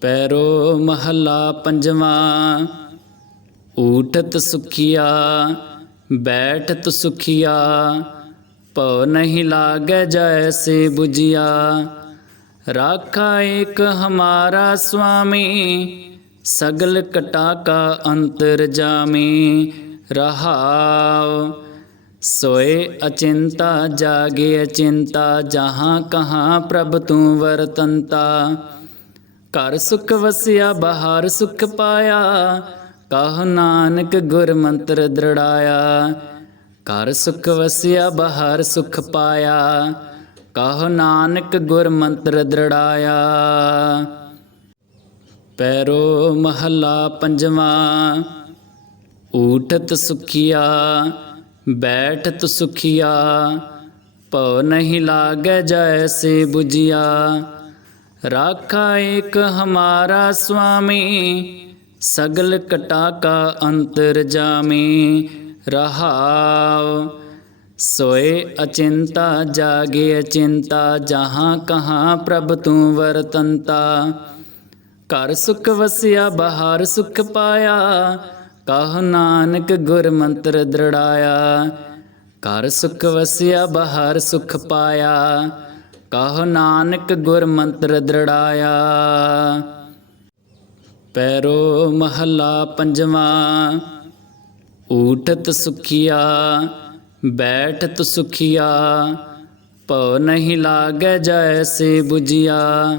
ਪੈਰੋ ਮਹੱਲਾ ਪੰਜਵਾਂ, ਊਠਤ ਸੁਖੀਆ, ਬੈਠਤ ਸੁਖੀਆ, ਭਉ ਨਹੀਂ ਲਾਗੇ ਜੈਸੇ 부ਜਿਆ ਰਾਖਾ ਏਕ ਹਮਾਰਾ ਸੁਆਮੀ ਸਗਲ ਕਟਾ ਕਾ ਅੰਤਰ ਜਾਮੀ। ਰਹਾਉ, ਸੋਏ ਅਚਿੰਤਾ, ਜਾਗੇ ਅਚਿੰਤਾ, ਜਹਾਂ ਕਹਾਂ ਪ੍ਰਭ ਤੂੰ ਵਰਤੰਤਾ। ਘਰ ਸੁਖ ਵਸਿਆ, ਬਾਹਰ ਸੁਖ ਪਾਇਆ। ਕਾਹ ਨਾਨਕ ਗੁਰ ਮੰਤਰ ਦ੍ਰਿੜਾਇਆ। ਘਰ ਸੁਖ ਵਸਿਆ, ਬਾਹਰ ਸੁਖ ਪਾਇਆ। ਕਾਹ ਨਾਨਕ ਗੁਰ ਮੰਤਰ ਦ੍ਰਿੜਾਇਆ। ਪੈਰੋ ਮਹੱਲਾ ਪੰਜਵਾਂ, ਊਠਤ ਸੁਖੀਆ, ਬੈਠਤ ਸੁਖੀਆ। ਭਉ ਨਹੀਂ ਲਾਗੈ ਜੈਸੇ 부ਜਿਆ ਰਾਖਾ ਏਕ ਹਮਾਰਾ ਸੁਆਮੀ ਸਗਲ ਕਟਾ ਕਾ ਅੰਤਰ ਜਾਮੀ। ਰਹਾਉ ਸੋਏ ਅਚਿੰਤਾ, ਜਾਗੇ ਅਚਿੰਤਾ, ਜਹਾਂ ਕਹਾਂ ਪ੍ਰਭ ਤੂੰ ਵਰਤੰਤਾ। ਘਰ ਸੁਖ ਵਸਿਆ, ਬਾਹਰ ਸੁਖ ਪਾਇਆ, ਕਹ ਨਾਨਕ ਗੁਰ ਮੰਤਰ ਦ੍ਰਿੜਾਇਆ। ਘਰ ਸੁਖ ਵਸਿਆ, ਬਾਹਰ ਸੁਖ ਪਾਇਆ। ਕਹ ਨਾਨਕ ਗੁਰ ਮੰਤਰ ਦ੍ਰਿੜਾਇਆ। ਪੈਰੋ ਮਹੱਲਾ ਪੰਜਵਾਂ, ਊਠਤ ਸੁਖੀਆ, ਬੈਠਤ ਸੁਖੀਆ, ਭਉ ਨਹੀਂ ਲਾਗੈ ਜੈਸੇ 부ਜਿਆ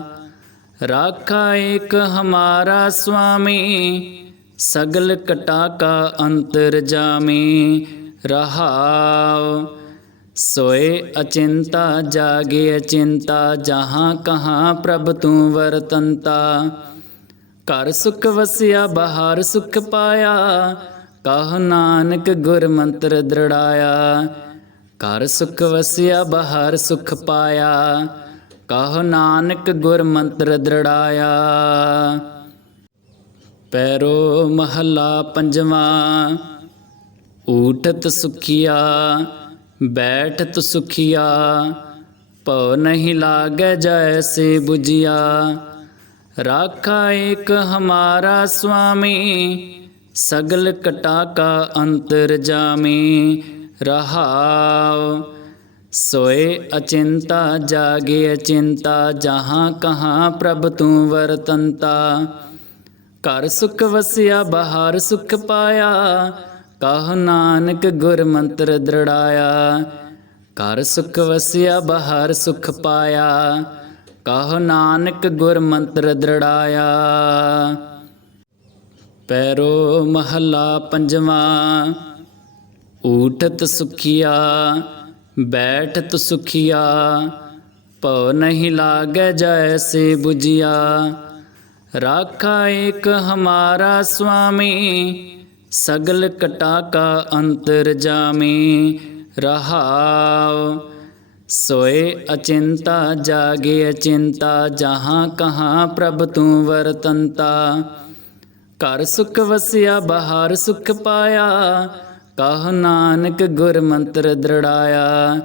ਰਾਖਾ ਏਕ ਹਮਾਰਾ ਸੁਆਮੀ ਸਗਲ ਕਟਾ ਕਾ ਅੰਤਰ ਜਾਮੀ। ਰਹਾਉ ਸੋਏ ਅਚਿੰਤਾ, ਜਾਗੇ ਅਚਿੰਤਾ, ਜਹਾਂ ਕਹਾਂ ਪ੍ਰਭ ਤੂੰ ਵਰਤੰਤਾ। ਘਰ ਸੁਖ ਵਸਿਆ, ਬਾਹਰ ਸੁਖ ਪਾਇਆ, ਕਹ ਨਾਨਕ ਗੁਰ ਮੰਤਰ ਦ੍ਰਿੜਾਇਆ। ਘਰ ਸੁਖ ਵਸਿਆ, ਬਾਹਰ ਸੁਖ ਪਾਇਆ, ਕਹ ਨਾਨਕ ਗੁਰ ਮੰਤਰ ਦ੍ਰਿੜਾਇਆ। ਪੈਰੋ ਮਹੱਲਾ ਪੰਜਵਾਂ, ਊਠਤ ਸੁਖੀਆ ਬੈਠਤ ਸੁਖੀਆ, ਭਉ ਨਹੀਂ ਲਾਗੈ ਜੈਸੇ 부ਜਿਆ ਰਾਖਾ ਏਕ ਹਮਾਰਾ ਸੁਆਮੀ ਸਗਲ ਕਟਾ ਕਾ ਅੰਤਰ ਜਾਮੀ। ਰਹਾਉ, ਸੋਏ ਅਚਿੰਤਾ, ਜਾਗੇ ਅਚਿੰਤਾ, ਜਹਾਂ ਕਹਾਂ ਪ੍ਰਭ ਤੂੰ ਵਰਤੰਤਾ। ਘਰ ਸੁਖ ਵਸਿਆ, ਬਾਹਰ ਸੁਖ ਪਾਇਆ ਕਾਹ ਨਾਨਕ ਗੁਰ ਮੰਤਰ ਦ੍ਰਿੜਾਇਆ, ਘਰ ਸੁਖ ਵਸਿਆ, ਬਾਹਰ ਸੁਖ ਪਾਇਆ, ਕਾਹ ਨਾਨਕ ਗੁਰ ਮੰਤਰ ਦ੍ਰਿੜਾਇਆ। ਪੈਰੋ ਮਹੱਲਾ ਪੰਜਵਾਂ, ਊਠਤ ਸੁਖੀਆ, ਬੈਠਤ ਸੁਖੀਆ, ਭਉ ਨਹੀਂ ਲਾਗੈ ਜੈਸੇ 부ਜਿਆ ਰਾਖਾ ਏਕ ਹਮਾਰਾ ਸੁਆਮੀ ਸਗਲ ਕਟਾ ਕਾ ਅੰਤਰ ਜਾਮੀ ਰਹਾਉ ਸੋਏ ਅਚਿੰਤਾ, ਜਾਗੇ ਅਚਿੰਤਾ, ਜਹਾਂ ਕਹਾਂ ਪ੍ਰਭ ਤੂੰ ਵਰਤੰਤਾ। ਘਰ ਸੁਖ ਵਸਿਆ, ਬਾਹਰ ਸੁਖ ਪਾਇਆ। ਕਹ ਨਾਨਕ ਗੁਰ ਮੰਤਰ ਦ੍ਰਿੜਾਇਆ।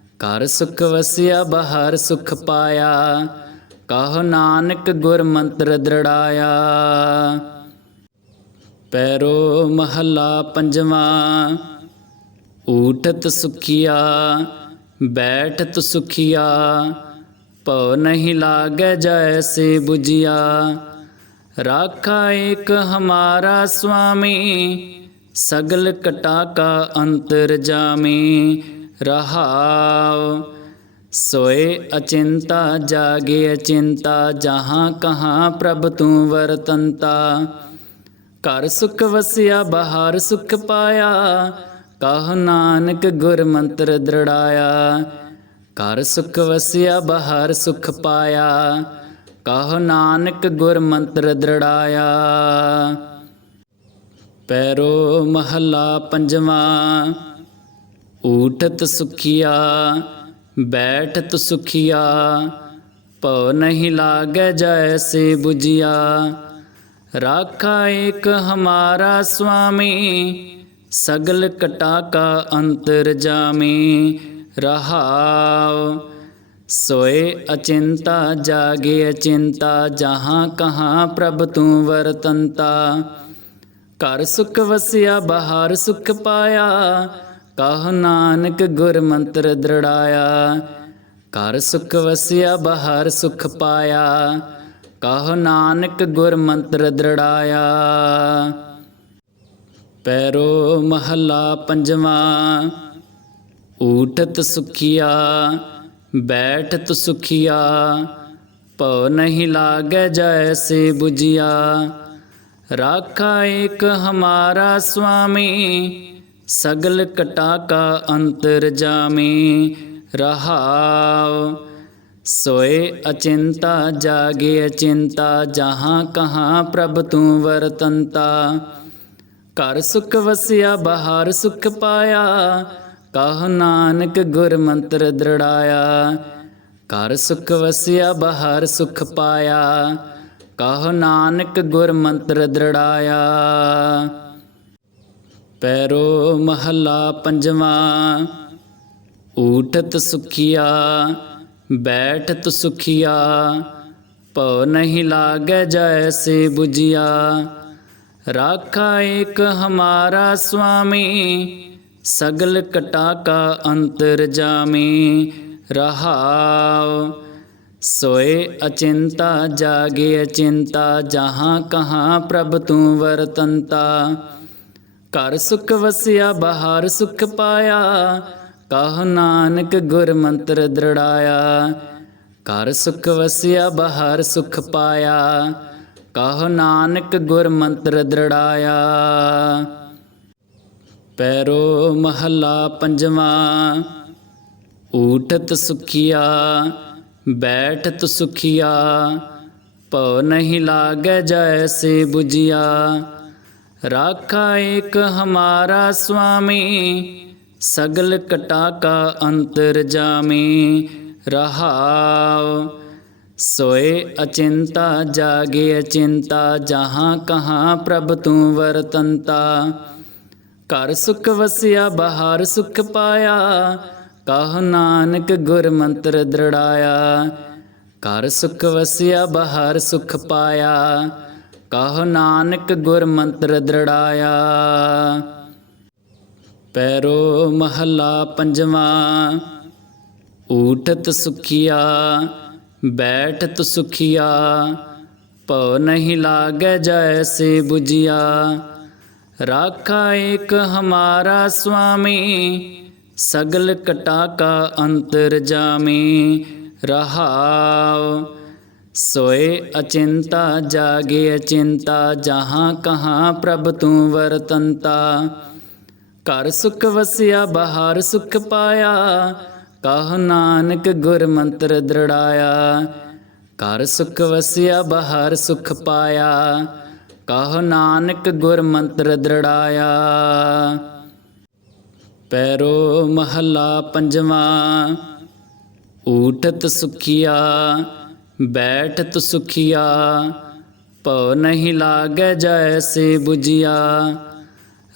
ਘਰ ਸੁਖ ਵਸਿਆ, ਬਾਹਰ ਸੁਖ ਪਾਇਆ। ਕਹ ਨਾਨਕ ਗੁਰ ਮੰਤਰ ਦ੍ਰਿੜਾਇਆ। ਪੈਰੋ ਮਹੱਲਾ ਪੰਜਵਾਂ, ਊਠਤ ਸੁਖੀਆ, ਬੈਠਤ ਸੁਖੀਆ, ਭਉ ਨਹੀਂ ਲਾਗੈ ਜੈਸੇ 부ਜਿਆ ਰਾਖਾ ਏਕ ਹਮਾਰਾ ਸੁਆਮੀ ਸਗਲ ਕਟਾ ਕਾ ਅੰਤਰ ਜਾਮੀ। ਰਹਾਉ, ਸੋਏ ਅਚਿੰਤਾ, ਜਾਗੇ ਅਚਿੰਤਾ, ਜਹਾਂ ਕਹਾਂ ਪ੍ਰਭ ਤੂੰ ਵਰਤੰਤਾ। ਘਰ ਸੁਖ ਵਸਿਆ, ਬਾਹਰ ਸੁਖ ਪਾਇਆ। ਕਹ ਨਾਨਕ ਗੁਰ ਮੰਤਰ ਦ੍ਰਿੜਾਇਆ। ਘਰ ਸੁਖ ਵਸਿਆ, ਬਾਹਰ ਸੁਖ ਪਾਇਆ। ਕਹ ਨਾਨਕ ਗੁਰ ਮੰਤਰ ਦ੍ਰਿੜਾਇਆ। ਪੈਰੋ ਮਹੱਲਾ ਪੰਜਵਾਂ, ਊਠਤ ਸੁਖੀਆ, ਬੈਠਤ ਸੁਖੀਆ। ਭਉ ਨਹੀਂ ਲਾਗੈ ਜੈਸੇ ਬੁਝਿਆ। ਜਿਆ ਰਾਖਾ ਏਕ ਹਮਾਰਾ ਸੁਆਮੀ ਸਗਲ ਕਟਾ ਕਾ ਅੰਤਰ ਜਾਮੀ। ਰਹਾਉ, ਸੋਏ ਅਚਿੰਤਾ, ਜਾਗੇ ਅਚਿੰਤਾ, ਜਹਾਂ ਕਹਾਂ ਪ੍ਰਭ ਤੂੰ ਵਰਤੰਤਾ। ਘਰ ਸੁਖ ਵਸਿਆ, ਬਾਹਰ ਸੁਖ ਪਾਇਆ, ਕਹ ਨਾਨਕ ਗੁਰ ਮੰਤਰ ਦ੍ਰਿੜਾਇਆ। ਘਰ ਸੁਖ ਵਸਿਆ, ਬਾਹਰ ਸੁਖ ਪਾਇਆ। ਕਹ ਨਾਨਕ ਗੁਰ ਮੰਤਰ ਦ੍ਰਿੜਾਇਆ। ਪੈਰੋ ਮਹੱਲਾ ਪੰਜਵਾਂ, ਊਠਤ ਸੁਖੀਆ, ਬੈਠਤ ਸੁਖੀਆ, ਭਉ ਨਹੀਂ ਲਾਗੈ ਜੈਸੇ 부ਜਿਆ ਰਾਖਾ ਏਕ ਹਮਾਰਾ ਸੁਆਮੀ ਸਗਲ ਕਟਾ ਕਾ ਅੰਤਰ ਜਾਮੀ। ਰਹਾਉ ਸੋਏ ਅਚਿੰਤਾ, ਜਾਗੇ ਅਚਿੰਤਾ, ਜਹਾਂ ਕਹਾਂ ਪ੍ਰਭ ਤੂੰ ਵਰਤੰਤਾ। ਘਰ ਸੁਖ ਵਸਿਆ, ਬਾਹਰ ਸੁਖ ਪਾਇਆ, ਕਹ ਨਾਨਕ ਗੁਰ ਮੰਤਰ ਦ੍ਰਿੜਾਇਆ। ਘਰ ਸੁਖ ਵਸਿਆ, ਬਾਹਰ ਸੁਖ ਪਾਇਆ, ਕਹ ਨਾਨਕ ਗੁਰ ਮੰਤਰ ਦ੍ਰਿੜਾਇਆ। ਪੈਰੋ ਮਹੱਲਾ ਪੰਜਵਾਂ, ਊਠਤ ਸੁਖੀਆ ਬੈਠਤ ਸੁਖੀਆ, ਭਉ ਨਹੀਂ ਲਾਗੈ ਜੈਸੇ 부ਜਿਆ ਰਾਖਾ ਏਕ ਹਮਾਰਾ ਸੁਆਮੀ ਸਗਲ ਕਟਾ ਕਾ ਅੰਤਰ ਜਾਮੀ। ਰਹਾਉ, ਸੋਏ ਅਚਿੰਤਾ, ਜਾਗੇ ਅਚਿੰਤਾ, ਜਹਾਂ ਕਹਾਂ ਪ੍ਰਭ ਤੂੰ ਵਰਤੰਤਾ। ਘਰ ਸੁਖ ਵਸਿਆ, ਬਾਹਰ ਸੁਖ ਪਾਇਆ ਕਾਹ ਨਾਨਕ ਗੁਰ ਮੰਤਰ ਦ੍ਰਿੜਾਇਆ, ਘਰ ਸੁਖ ਵਸਿਆ, ਬਾਹਰ ਸੁਖ ਪਾਇਆ, ਕਾਹ ਨਾਨਕ ਗੁਰ ਮੰਤਰ ਦ੍ਰਿੜਾਇਆ। ਪੈਰੋ ਮਹੱਲਾ ਪੰਜਵਾਂ, ਊਠਤ ਸੁਖੀਆ, ਬੈਠਤ ਸੁਖੀਆ, ਭਉ ਨਹੀਂ ਲਾਗੇ ਜੈਸੇ 부ਜਿਆ ਰਾਖਾ ਏਕ ਹਮਾਰਾ ਸੁਆਮੀ ਸਗਲ ਕਟਾ ਕਾ ਅੰਤਰ ਜਾਮੀ ਰਹਾਉ ਸੋਏ ਅਚਿੰਤਾ, ਜਾਗੇ ਅਚਿੰਤਾ, ਜਹਾਂ ਕਹਾਂ ਪ੍ਰਭ ਤੂੰ ਵਰਤੰਤਾ। ਘਰ ਸੁਖ ਵਸਿਆ, ਬਾਹਰ ਸੁਖ ਪਾਇਆ। ਕਹ ਨਾਨਕ ਗੁਰ ਮੰਤਰ ਦ੍ਰਿੜਾਇਆ। ਘਰ ਸੁਖ ਵਸਿਆ, ਬਾਹਰ ਸੁਖ ਪਾਇਆ। ਕਹ ਨਾਨਕ ਗੁਰ ਮੰਤਰ ਦ੍ਰਿੜਾਇਆ। ਪੈਰੋ ਮਹੱਲਾ ਪੰਜਵਾਂ, ਊਠਤ ਸੁਖੀਆ, ਬੈਠਤ ਸੁਖੀਆ, ਭਉ ਨਹੀਂ ਲਾਗੇ ਜੈਸੇ 부ਜਿਆ ਰਾਖਾ ਏਕ ਹਮਾਰਾ ਸੁਆਮੀ, ਸਗਲ ਕਟਾ ਕਾ ਅੰਤਰ ਜਾਮੀ। ਰਹਾਉ, ਸੋਏ ਅਚਿੰਤਾ, ਜਾਗੇ ਅਚਿੰਤਾ, ਜਹਾਂ ਕਹਾਂ ਪ੍ਰਭ ਤੂੰ ਵਰਤੰਤਾ। ਘਰ ਸੁਖ ਵਸਿਆ, ਬਾਹਰ ਸੁਖ ਪਾਇਆ। ਕਹ ਨਾਨਕ ਗੁਰ ਮੰਤਰ ਦ੍ਰਿੜਾਇਆ। ਘਰ ਸੁਖ ਵਸਿਆ, ਬਾਹਰ ਸੁਖ ਪਾਇਆ। ਕਹ ਨਾਨਕ ਗੁਰ ਮੰਤਰ ਦ੍ਰਿੜਾਇਆ। ਪੈਰੋ ਮਹੱਲਾ ਪੰਜਵਾਂ, ਊਠਤ ਸੁਖੀਆ, ਬੈਠਤ ਸੁਖੀਆ। ਭਉ ਨਹੀਂ ਲਾਗੈ ਜੈਸੇ 부ਜਿਆ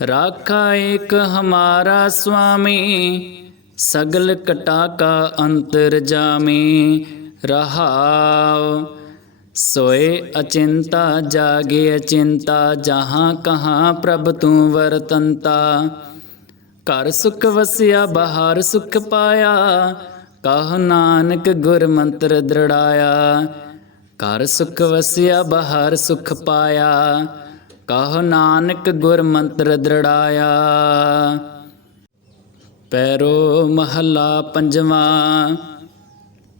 ਰਾਖਾ ਏਕ ਹਮਾਰਾ ਸੁਆਮੀ ਸਗਲ ਕਟਾ ਕਾ ਅੰਤਰ ਜਾਮੀ। ਰਹਾਉ, ਸੋਏ ਅਚਿੰਤਾ, ਜਾਗੇ ਅਚਿੰਤਾ, ਜਹਾਂ ਕਹਾਂ ਪ੍ਰਭ ਤੂੰ ਵਰਤੰਤਾ। ਘਰ ਸੁਖ ਵਸਿਆ, ਬਾਹਰ ਸੁਖ ਪਾਇਆ, ਕਹ ਨਾਨਕ ਗੁਰ ਮੰਤਰ ਦ੍ਰਿੜਾਇਆ। ਘਰ ਸੁਖ ਵਸਿਆ, ਬਾਹਰ ਸੁਖ ਪਾਇਆ। ਕਹ ਨਾਨਕ ਗੁਰ ਮੰਤਰ ਦ੍ਰਿੜਾਇਆ। ਪੈਰੋ ਮਹੱਲਾ ਪੰਜਵਾਂ,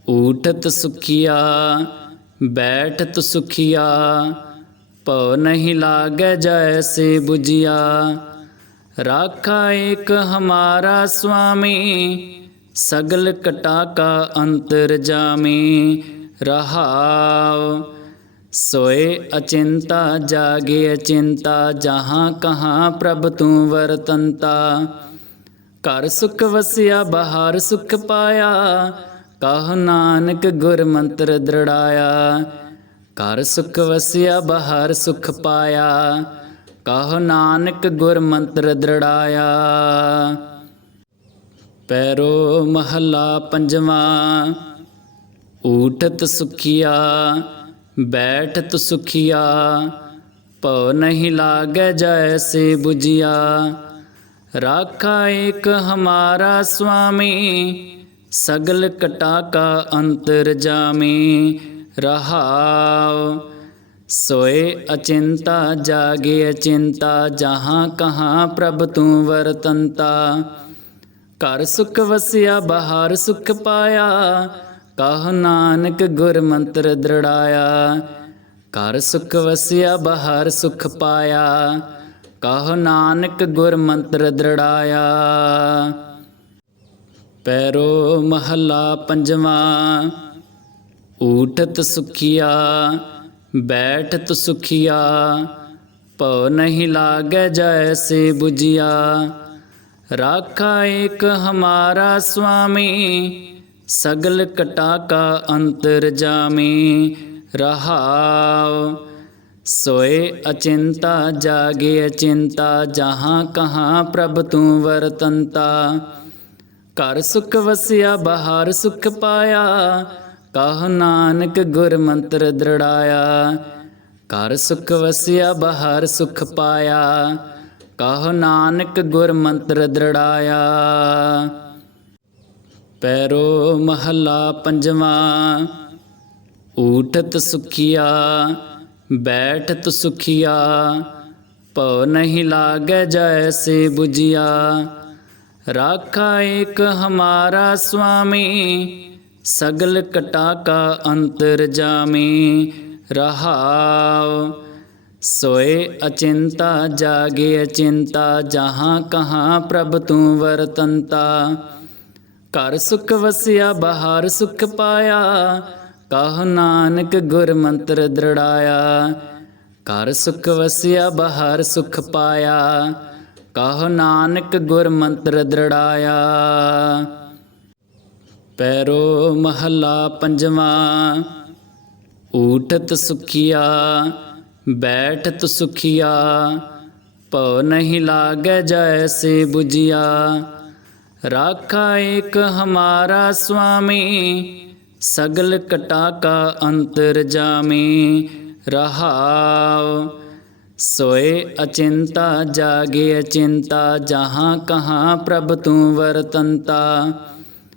ਊਠਤ ਸੁਖੀਆ, ਬੈਠਤ ਸੁਖੀਆ, ਭਉ ਨਹੀਂ ਲਾਗੈ ਜੈਸੇ 부ਜਿਆ ਰਾਖਾ ਏਕ ਹਮਾਰਾ ਸੁਆਮੀ ਸਗਲ ਕਟਾ ਕਾ ਅੰਤਰ ਜਾਮੀ। ਰਹਾਉ ਸੋਏ ਅਚਿੰਤਾ, ਜਾਗੇ ਅਚਿੰਤਾ, ਜਹਾਂ ਕਹਾਂ ਪ੍ਰਭ ਤੂੰ ਵਰਤੰਤਾ। ਘਰ ਸੁਖ ਵਸਿਆ, ਬਾਹਰ ਸੁਖ ਪਾਇਆ, ਕਹ ਨਾਨਕ ਗੁਰ ਮੰਤਰ ਦ੍ਰਿੜਾਇਆ। ਘਰ ਸੁਖ ਵਸਿਆ, ਬਾਹਰ ਸੁਖ ਪਾਇਆ, ਕਹ ਨਾਨਕ ਗੁਰ ਮੰਤਰ ਦ੍ਰਿੜਾਇਆ। ਪੈਰੋ ਮਹੱਲਾ ਪੰਜਵਾਂ, ਊਠਤ ਸੁਖੀਆ ਬੈਠਤ ਸੁਖੀਆ, ਭਉ ਨਹੀਂ ਲਾਗੈ ਜੈਸੇ 부ਜਿਆ ਰਾਖਾ ਏਕ ਹਮਾਰਾ ਸੁਆਮੀ ਸਗਲ ਕਟਾ ਕਾ ਅੰਤਰ ਜਾਮੀ। ਰਹਾਉ, ਸੋਏ ਅਚਿੰਤਾ, ਜਾਗੇ ਅਚਿੰਤਾ, ਜਹਾਂ ਕਹਾਂ ਪ੍ਰਭ ਤੂੰ ਵਰਤੰਤਾ। ਘਰ ਸੁਖ ਵਸਿਆ, ਬਾਹਰ ਸੁਖ ਪਾਇਆ ਕਾਹ ਨਾਨਕ ਗੁਰ ਮੰਤਰ ਦ੍ਰਿੜਾਇਆ, ਘਰ ਸੁਖ ਵਸਿਆ, ਬਾਹਰ ਸੁਖ ਪਾਇਆ, ਕਾਹ ਨਾਨਕ ਗੁਰ ਮੰਤਰ ਦ੍ਰਿੜਾਇਆ। ਪੈਰੋ ਮਹੱਲਾ ਪੰਜਵਾਂ, ਊਠਤ ਸੁਖੀਆ, ਬੈਠਤ ਸੁਖੀਆ, ਭਉ ਨਹੀਂ ਲਾਗੇ ਜੈਸੇ 부ਜਿਆ ਰਾਖਾ ਏਕ ਹਮਾਰਾ ਸੁਆਮੀ ਸਗਲ ਕਟਾ ਕਾ ਅੰਤਰ ਜਾਮੀ ਰਹਾਉ ਸੋਏ ਅਚਿੰਤਾ, ਜਾਗੇ ਅਚਿੰਤਾ, ਜਹਾਂ ਕਹਾਂ ਪ੍ਰਭ ਤੂੰ ਵਰਤੰਤਾ। ਘਰ ਸੁਖ ਵਸਿਆ, ਬਾਹਰ ਸੁਖ ਪਾਇਆ, ਕਹ ਨਾਨਕ ਗੁਰ ਮੰਤਰ ਦ੍ਰਿੜਾਇਆ। ਘਰ ਸੁਖ ਵਸਿਆ, ਬਾਹਰ ਸੁਖ ਪਾਇਆ, ਕਹ ਨਾਨਕ ਗੁਰ ਮੰਤਰ ਦ੍ਰਿੜਾਇਆ। ਪੈਰੋ ਮਹੱਲਾ ਪੰਜਵਾਂ, ਊਠਤ ਸੁਖੀਆ, ਬੈਠਤ ਸੁਖੀਆ, ਭਉ ਨਹੀਂ ਲਾਗੈ ਜੈਸੇ 부ਜਿਆ ਰਾਖਾ ਏਕ ਹਮਾਰਾ ਸੁਆਮੀ ਸਗਲ ਕਟਾ ਕਾ ਅੰਤਰ ਜਾਮੀ। ਰਹਾਉ, ਸੋਏ ਅਚਿੰਤਾ, ਜਾਗੇ ਅਚਿੰਤਾ, ਜਹਾਂ ਕਹਾਂ ਪ੍ਰਭ ਤੂੰ ਵਰਤੰਤਾ। ਘਰ ਸੁਖ ਵਸਿਆ, ਬਾਹਰ ਸੁਖ ਪਾਇਆ। ਕਾਹ ਨਾਨਕ ਗੁਰ ਮੰਤਰ ਦ੍ਰਿੜਾਇਆ। ਘਰ ਸੁਖ ਵਸਿਆ, ਬਾਹਰ ਸੁਖ ਪਾਇਆ। ਕਾਹ ਨਾਨਕ ਗੁਰ ਮੰਤਰ ਦ੍ਰਿੜਾਇਆ। ਪੈਰੋ ਮਹੱਲਾ ਪੰਜਵਾਂ, ਊਠਤ ਸੁਖੀਆ, ਬੈਠਤ ਸੁਖੀਆ। ਭਉ ਨਹੀਂ ਲਾਗੈ ਜੈਸੇ 부ਜਿਆ ਰਾਖਾ ਏਕ ਹਮਾਰਾ ਸੁਆਮੀ ਸਗਲ ਕਟਾ ਕਾ ਅੰਤਰ ਜਾਮੀ। ਰਹਾਉ, ਸੋਏ ਅਚਿੰਤਾ, ਜਾਗੇ ਅਚਿੰਤਾ, ਜਹਾਂ ਕਹਾਂ ਪ੍ਰਭ ਤੂੰ ਵਰਤੰਤਾ।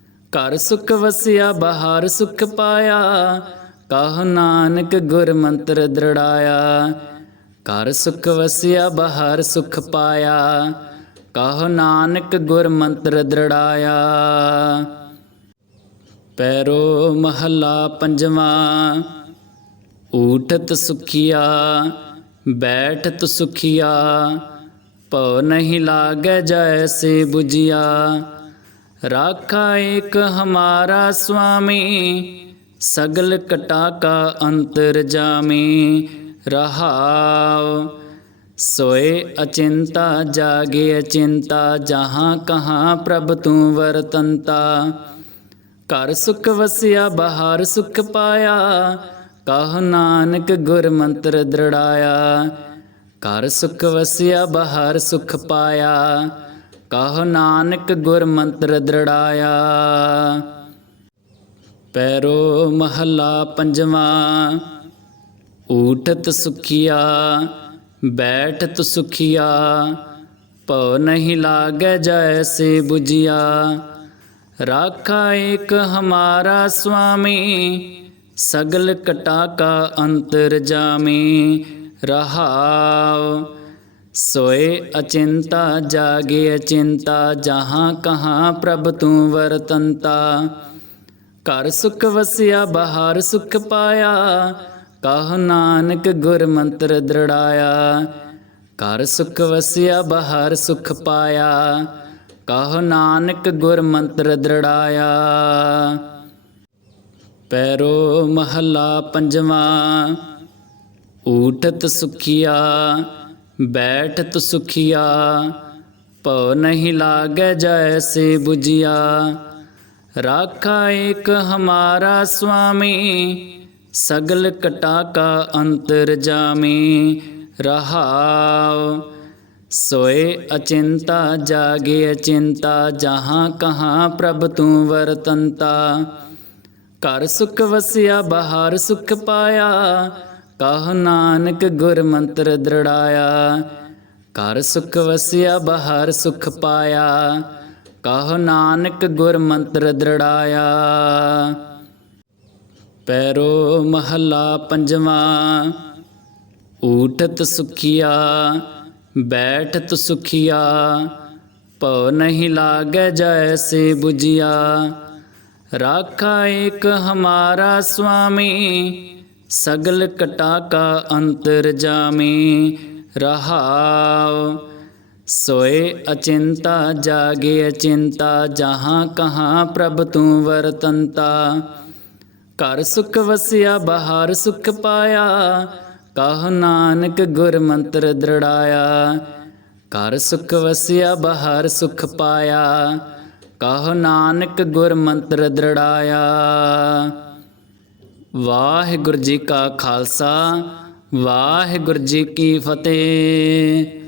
ਘਰ ਸੁਖ ਵਸਿਆ, ਬਾਹਰ ਸੁਖ ਪਾਇਆ, ਕਹ ਨਾਨਕ ਗੁਰ ਮੰਤਰ ਦ੍ਰਿੜਾਇਆ। ਘਰ ਸੁਖ ਵਸਿਆ, ਬਾਹਰ ਸੁਖ ਪਾਇਆ। ਕਹ ਨਾਨਕ ਗੁਰ ਮੰਤਰ ਦ੍ਰਿੜਾਇਆ। ਪੈਰੋ ਮਹੱਲਾ ਪੰਜਵਾਂ, ਊਠਤ ਸੁਖੀਆ, ਬੈਠਤ ਸੁਖੀਆ, ਭਉ ਨਹੀਂ ਲਾਗੈ ਜੈਸੇ 부ਜਿਆ ਰਾਖਾ ਏਕ ਹਮਾਰਾ ਸੁਆਮੀ ਸਗਲ ਕਟਾ ਕਾ ਅੰਤਰ ਜਾਮੀ। ਰਹਾਉ ਸੋਏ ਅਚਿੰਤਾ, ਜਾਗੇ ਅਚਿੰਤਾ, ਜਹਾਂ ਕਹਾਂ ਪ੍ਰਭ ਤੂੰ ਵਰਤੰਤਾ। ਘਰ ਸੁਖ ਵਸਿਆ, ਬਾਹਰ ਸੁਖ ਪਾਇਆ, ਕਹ ਨਾਨਕ ਗੁਰ ਮੰਤਰ ਦ੍ਰਿੜਾਇਆ। ਘਰ ਸੁਖ ਵਸਿਆ, ਬਾਹਰ ਸੁਖ ਪਾਇਆ, ਕਹ ਨਾਨਕ ਗੁਰ ਮੰਤਰ ਦ੍ਰਿੜਾਇਆ। ਪੈਰੋ ਮਹੱਲਾ ਪੰਜਵਾਂ, ਊਠਤ ਸੁਖੀਆ ਬੈਠਤ ਸੁਖੀਆ, ਭਉ ਨਹੀਂ ਲਾਗੇ ਜੈਸੇ 부ਜਿਆ ਰਾਖਾ ਏਕ ਹਮਾਰਾ ਸੁਆਮੀ ਸਗਲ ਕਟਾ ਕਾ ਅੰਤਰ ਜਾਮੀ। ਰਹਾਉ, ਸੋਏ ਅਚਿੰਤਾ, ਜਾਗੇ ਅਚਿੰਤਾ, ਜਹਾਂ ਕਹਾਂ ਪ੍ਰਭ ਤੂੰ ਵਰਤੰਤਾ। ਘਰ ਸੁਖ ਵਸਿਆ, ਬਾਹਰ ਸੁਖ ਪਾਇਆ ਕਹ ਨਾਨਕ ਗੁਰ ਮੰਤਰ ਦ੍ਰਿੜਾਇਆ, ਘਰ ਸੁਖ ਵਸਿਆ ਬਾਹਰ ਸੁਖ ਪਾਇਆ, ਕਾਹ ਨਾਨਕ ਗੁਰ ਮੰਤਰ ਦ੍ਰਿੜਾਇਆ। ਪੈਰੋ ਮਹੱਲਾ ਪੰਜਵਾਂ, ਊਠਤ ਸੁਖੀਆ, ਬੈਠਤ ਸੁਖੀਆ, ਭਉ ਨਹੀਂ ਲਾਗੇ ਜੈਸੇ 부ਜਿਆ ਰਾਖਾ ਏਕ ਹਮਾਰਾ ਸੁਆਮੀ ਸਗਲ ਕਟਾ ਕਾ ਅੰਤਰ ਜਾਮੀ ਰਹਾਉ ਸੋਏ ਅਚਿੰਤਾ, ਜਾਗੇ ਅਚਿੰਤਾ, ਜਹਾਂ ਕਹਾਂ ਪ੍ਰਭ ਤੂੰ ਵਰਤੰਤਾ। ਘਰ ਸੁਖ ਵਸਿਆ, ਬਾਹਰ ਸੁਖ ਪਾਇਆ, ਕਹ ਨਾਨਕ ਗੁਰ ਮੰਤਰ ਦ੍ਰਿੜਾਇਆ। ਘਰ ਸੁਖ ਵਸਿਆ, ਬਹਾਰ ਸੁਖ ਪਾਇਆ, ਕਹ ਨਾਨਕ ਗੁਰ ਮੰਤਰ ਦ੍ਰਿੜਾਇਆ। ਪੈਰੋ ਮਹੱਲਾ ਪੰਜਵਾਂ, ਊਠਤ ਸੁਖੀਆ, ਬੈਠਤ ਸੁਖੀਆ, ਭਉ ਨਹੀਂ ਲਾਗੈ ਜੈਸੇ 부ਜਿਆ ਰਾਖਾ ਏਕ ਹਮਾਰਾ ਸੁਆਮੀ ਸਗਲ ਕਟਾ ਕਾ ਅੰਤਰ ਜਾਮੀ। ਰਹਾਉ, ਸੋਏ ਅਚਿੰਤਾ, ਜਾਗੇ ਅਚਿੰਤਾ, ਜਹਾਂ ਕਹਾਂ ਪ੍ਰਭ ਤੂੰ ਵਰਤੰਤਾ। ਘਰ ਸੁਖ ਵਸਿਆ, ਬਾਹਰ ਸੁਖ ਪਾਇਆ। ਕਾਹ ਨਾਨਕ ਗੁਰ ਮੰਤਰ ਦ੍ਰਿੜਾਇਆ। ਘਰ ਸੁਖ ਵਸਿਆ, ਬਾਹਰ ਸੁਖ ਪਾਇਆ। ਕਾਹ ਨਾਨਕ ਗੁਰ ਮੰਤਰ ਦ੍ਰਿੜਾਇਆ। ਵਾਹਿਗੁਰੂ ਜੀ ਕਾ ਖਾਲਸਾ, ਵਾਹਿਗੁਰੂ ਜੀ ਕੀ ਫਤਿਹ।